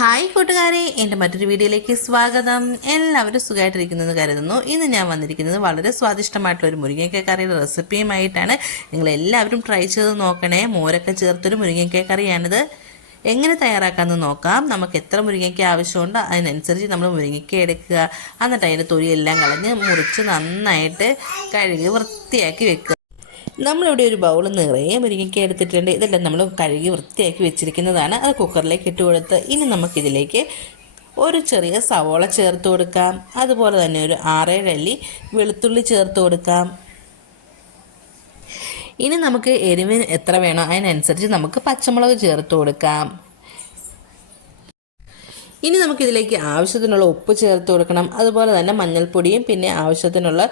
Hi കൂട്ടുകാരെ, എൻ്റെ മറ്റൊരു വീഡിയോയിലേക്ക് സ്വാഗതം. എല്ലാവരും സുഖമായിട്ടിരിക്കുന്നത് കരുതുന്നു. ഇന്ന് ഞാൻ വന്നിരിക്കുന്നത് വളരെ സ്വാദിഷ്ടമായിട്ടുള്ള ഒരു മുരിങ്ങയ്ക്ക കറിയുടെ റെസിപ്പിയുമായിട്ടാണ്. നിങ്ങളെല്ലാവരും ട്രൈ ചെയ്ത് നോക്കണേ. മോരൊക്കെ ചേർത്തൊരു മുരിങ്ങയ്ക്ക കറിയാണിത്. എങ്ങനെ തയ്യാറാക്കാമെന്ന് നോക്കാം. നമുക്ക് എത്ര മുരിങ്ങയ്ക്ക ആവശ്യമുണ്ടോ അതിനനുസരിച്ച് നമ്മൾ മുരിങ്ങയ്ക്ക എടുക്കുക. എന്നിട്ട് അതിൻ്റെ തൊലിയെല്ലാം കളഞ്ഞ് മുറിച്ച് നന്നായിട്ട് കഴുകി വൃത്തിയാക്കി വെക്കുക. നമ്മളിവിടെ ഒരു ബൗൾ നിറയെ മുരിങ്ങയ്ക്ക എടുത്തിട്ടുണ്ട്. ഇതെല്ലാം നമ്മൾ കഴുകി വൃത്തിയാക്കി വെച്ചിരിക്കുന്നതാണ്. അത് കുക്കറിലേക്ക് ഇട്ട് കൊടുത്ത് ഇനി നമുക്കിതിലേക്ക് ഒരു ചെറിയ സവോള ചേർത്ത് കൊടുക്കാം. അതുപോലെ തന്നെ ഒരു 6-7 അല്ലി വെളുത്തുള്ളി ചേർത്ത് കൊടുക്കാം. ഇനി നമുക്ക് എരിവിന് എത്ര വേണോ അതിനനുസരിച്ച് നമുക്ക് പച്ചമുളക് ചേർത്ത് കൊടുക്കാം. ഇനി നമുക്കിതിലേക്ക് ആവശ്യത്തിനുള്ള ഉപ്പ് ചേർത്ത് കൊടുക്കണം. അതുപോലെ തന്നെ മഞ്ഞൾപ്പൊടിയും പിന്നെ ആവശ്യത്തിനുള്ള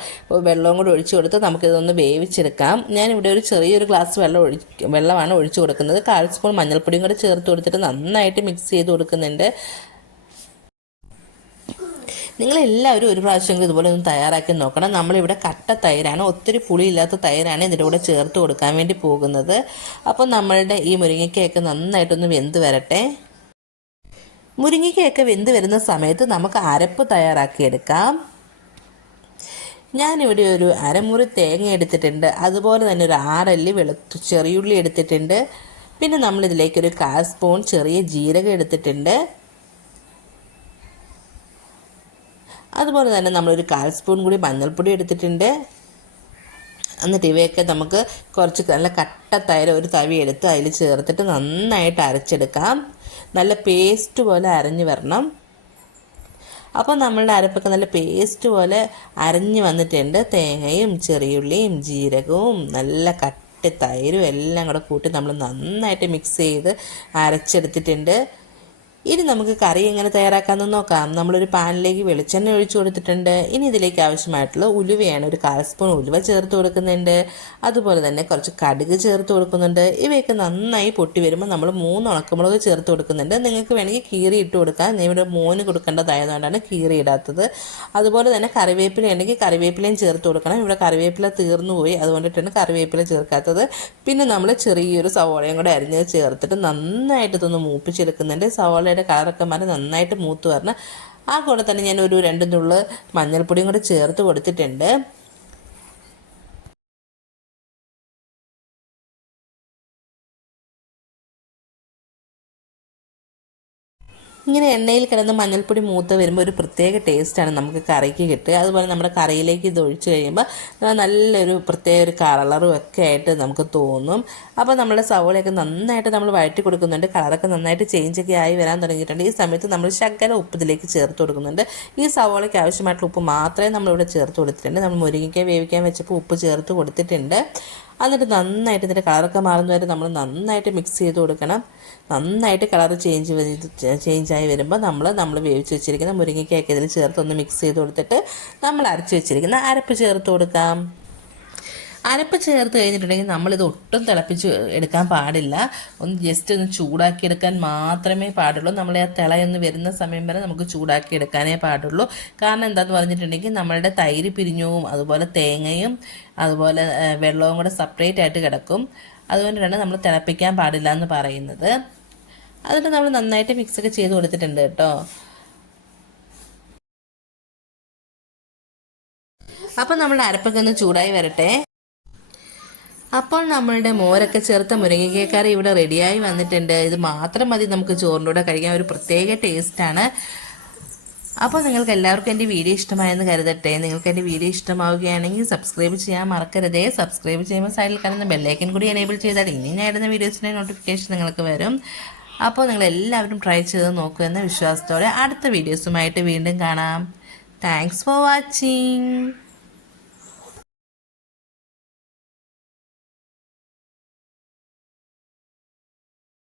വെള്ളവും കൂടി ഒഴിച്ചു കൊടുത്ത് നമുക്കിതൊന്ന് വേവിച്ചെടുക്കാം. ഞാനിവിടെ ഒരു ചെറിയൊരു ഗ്ലാസ് വെള്ളമാണ് ഒഴിച്ചു കൊടുക്കുന്നത്. 1/4 സ്പൂൺ മഞ്ഞൾപ്പൊടിയും കൂടി ചേർത്ത് കൊടുത്തിട്ട് നന്നായിട്ട് മിക്സ് ചെയ്ത് കൊടുക്കുന്നുണ്ട്. നിങ്ങളെല്ലാവരും ഒരു പ്രാവശ്യമെങ്കിലും ഇതുപോലെ ഒന്ന് തയ്യാറാക്കി നോക്കണം. നമ്മളിവിടെ കട്ട തൈരാണ്, ഒത്തിരി പുളിയില്ലാത്ത തൈരാണ് ഇതിൻ്റെ കൂടെ ചേർത്ത് കൊടുക്കാൻ വേണ്ടി പോകുന്നത്. അപ്പോൾ നമ്മളുടെ ഈ മുരിങ്ങയ്ക്കയൊക്കെ നന്നായിട്ടൊന്ന് വെന്ത് വരട്ടെ. മുരിങ്ങയ്ക്കയൊക്കെ വെന്ത് വരുന്ന സമയത്ത് നമുക്ക് അരപ്പ് തയ്യാറാക്കിയെടുക്കാം. ഞാനിവിടെ ഒരു അരമുറി തേങ്ങ എടുത്തിട്ടുണ്ട്. അതുപോലെ തന്നെ ഒരു 6 അല്ലി ചെറിയുള്ളി എടുത്തിട്ടുണ്ട്. പിന്നെ നമ്മളിതിലേക്കൊരു 1/4 സ്പൂൺ ചെറിയ ജീരകം എടുത്തിട്ടുണ്ട്. അതുപോലെ തന്നെ നമ്മളൊരു 1/4 സ്പൂൺ കൂടി മഞ്ഞൾപ്പൊടി എടുത്തിട്ടുണ്ട്. എന്നിട്ട് ഇവയൊക്കെ നമുക്ക് കുറച്ച് നല്ല കട്ട തൈര് ഒരു തവി എടുത്ത് അതിൽ ചേർത്തിട്ട് നന്നായിട്ട് അരച്ചെടുക്കാം. നല്ല പേസ്റ്റ് പോലെ അരഞ്ഞു വരണം. അപ്പോൾ നമ്മളുടെ അരപ്പൊക്കെ നല്ല പേസ്റ്റ് പോലെ അരഞ്ഞു വന്നിട്ടുണ്ട്. തേങ്ങയും ചെറിയുള്ളിയും ജീരകവും നല്ല കട്ടി തൈരും എല്ലാം കൂടെ കൂട്ടി നമ്മൾ നന്നായിട്ട് മിക്സ് ചെയ്ത് അരച്ചെടുത്തിട്ടുണ്ട്. ഇനി നമുക്ക് കറി എങ്ങനെ തയ്യാറാക്കാമെന്ന് നോക്കാം. നമ്മളൊരു പാനിലേക്ക് വെളിച്ചെണ്ണ ഒഴിച്ചു കൊടുത്തിട്ടുണ്ട്. ഇനി ഇതിലേക്ക് ആവശ്യമായിട്ടുള്ള ഉലുവയാണ്. ഒരു 1/4 സ്പൂൺ ഉലുവ ചേർത്ത് കൊടുക്കുന്നുണ്ട്. അതുപോലെ തന്നെ കുറച്ച് കടുക് ചേർത്ത് കൊടുക്കുന്നുണ്ട്. ഇവയൊക്കെ നന്നായി പൊട്ടി വരുമ്പോൾ നമ്മൾ 3 ഉണക്കമുളക് ചേർത്ത് കൊടുക്കുന്നുണ്ട്. നിങ്ങൾക്ക് വേണമെങ്കിൽ കീറി ഇട്ട് കൊടുക്കാം. ഞാൻ ഇവിടെ മോന് കൊടുക്കേണ്ടതായതുകൊണ്ടാണ് കീറി ഇടാത്തത്. അതുപോലെ തന്നെ കറിവേപ്പില ഉണ്ടെങ്കിൽ കറിവേപ്പിലയും ചേർത്ത് കൊടുക്കണം. ഇവിടെ കറിവേപ്പില തീർന്നു പോയി, അതുകൊണ്ടിട്ടാണ് കറിവേപ്പില ചേർക്കാത്തത്. പിന്നെ നമ്മൾ ചെറിയൊരു സവോളയും കൂടെ അരിഞ്ഞത് ചേർത്തിട്ട് നന്നായിട്ട് ഇതൊന്ന് മൂപ്പിച്ചെടുക്കുന്നുണ്ട്. സവോളയുടെ കളറൊക്കെ മാറി നന്നായിട്ട് മൂത്ത് വരണം. ആ കൂടെ തന്നെ ഞാൻ ഒരു 2 നുള്ള് മഞ്ഞൾപ്പൊടിയും കൂടെ ചേർത്ത് കൊടുത്തിട്ടുണ്ട്. ഇങ്ങനെ എണ്ണയിൽ കിടന്ന് മഞ്ഞൾപ്പൊടി മൂത്ത് വരുമ്പോൾ ഒരു പ്രത്യേക ടേസ്റ്റാണ് നമുക്ക് കറിക്ക് കിട്ടുക. അതുപോലെ നമ്മുടെ കറിയിലേക്ക് ഇത് ഒഴിച്ച് കഴിയുമ്പോൾ നല്ലൊരു പ്രത്യേക ഒരു കളറും ഒക്കെ ആയിട്ട് നമുക്ക് തോന്നും. അപ്പോൾ നമ്മുടെ സവോളയൊക്കെ നന്നായിട്ട് നമ്മൾ വഴറ്റി കൊടുക്കുന്നുണ്ട്. കളറൊക്കെ നന്നായിട്ട് ചേഞ്ചൊക്കെ ആയി വരാൻ തുടങ്ങിയിട്ടുണ്ട്. ഈ സമയത്ത് നമ്മൾ ശകലം ഉപ്പ് ഇതിലേക്ക് ചേർത്ത് കൊടുക്കുന്നുണ്ട്. ഈ സവോളയ്ക്ക് ആവശ്യമായിട്ടുള്ള ഉപ്പ് മാത്രമേ നമ്മളിവിടെ ചേർത്ത് കൊടുത്തിട്ടുണ്ട്. നമ്മൾ മുരിങ്ങയ്ക്ക വേവിക്കാൻ വെച്ചപ്പോൾ ഉപ്പ് ചേർത്ത് കൊടുത്തിട്ടുണ്ട്. എന്നിട്ട് നന്നായിട്ട് ഇതിൻ്റെ കളറൊക്കെ മാറുന്ന വരെ നമ്മൾ നന്നായിട്ട് മിക്സ് ചെയ്ത് കൊടുക്കണം. നന്നായിട്ട് കളർ ചേഞ്ചായി വരുമ്പോൾ നമ്മൾ വേവിച്ച് വെച്ചിരിക്കുന്ന മുരിങ്ങയ്ക്കയൊക്കെ ഇതിൽ ചേർത്ത് ഒന്ന് മിക്സ് ചെയ്ത് കൊടുത്തിട്ട് നമ്മൾ അരച്ച് വെച്ചിരിക്കുന്ന അരപ്പ് ചേർത്ത് കൊടുക്കാം. അരപ്പ് ചേർത്ത് കഴിഞ്ഞിട്ടുണ്ടെങ്കിൽ നമ്മളിത് ഒട്ടും തിളപ്പിച്ച് എടുക്കാൻ പാടില്ല. ഒന്ന് ജസ്റ്റ് ഒന്ന് ചൂടാക്കി എടുക്കാൻ മാത്രമേ പാടുള്ളൂ. നമ്മൾ ആ തിളയൊന്ന് വരുന്ന സമയം വരെ നമുക്ക് ചൂടാക്കി എടുക്കാനേ പാടുള്ളൂ. കാരണം എന്താണെന്ന് പറഞ്ഞിട്ടുണ്ടെങ്കിൽ നമ്മളുടെ തൈര് പിരിഞ്ഞവും അതുപോലെ തേങ്ങയും അതുപോലെ വെള്ളവും കൂടെ സെപ്പറേറ്റ് ആയിട്ട് കിടക്കും. അതുകൊണ്ടാണ് നമ്മൾ തിളപ്പിക്കാൻ പാടില്ല എന്ന് പറയുന്നത്. അതിട്ട് നമ്മൾ നന്നായിട്ട് മിക്സൊക്കെ ചെയ്ത് കൊടുത്തിട്ടുണ്ട് കേട്ടോ. അപ്പം നമ്മളുടെ അരപ്പൊക്കെ ഒന്ന് ചൂടായി വരട്ടെ. അപ്പോൾ നമ്മളുടെ മോരൊക്കെ ചേർത്ത മുരിങ്ങയ്ക്ക കറി ഇവിടെ റെഡിയായി വന്നിട്ടുണ്ട്. ഇത് മാത്രം മതി നമുക്ക് ചോറിൻ്റെ കൂടെ കഴിക്കാൻ, ഒരു പ്രത്യേക ടേസ്റ്റാണ്. അപ്പോൾ നിങ്ങൾക്ക് എല്ലാവർക്കും എൻ്റെ വീഡിയോ ഇഷ്ടമായെന്ന് കരുതട്ടെ. നിങ്ങൾക്ക് എൻ്റെ വീഡിയോ ഇഷ്ടമാവുകയാണെങ്കിൽ സബ്സ്ക്രൈബ് ചെയ്യാൻ മറക്കരുതേ. സബ്സ്ക്രൈബ് ചെയ്യുമ്പോൾ സൈഡിൽ കാണുന്ന ബെല്ലൈക്കൻ കൂടി എനേബിൾ ചെയ്താൽ ഇനി ഞാൻ ഇടുന്ന വീഡിയോസിൻ്റെ നോട്ടിഫിക്കേഷൻ നിങ്ങൾക്ക് വരും. അപ്പോൾ നിങ്ങളെല്ലാവരും ട്രൈ ചെയ്ത് നോക്കൂ എന്ന വിശ്വാസത്തോടെ അടുത്ത വീഡിയോസുമായിട്ട് വീണ്ടും കാണാം. Thanks for watching.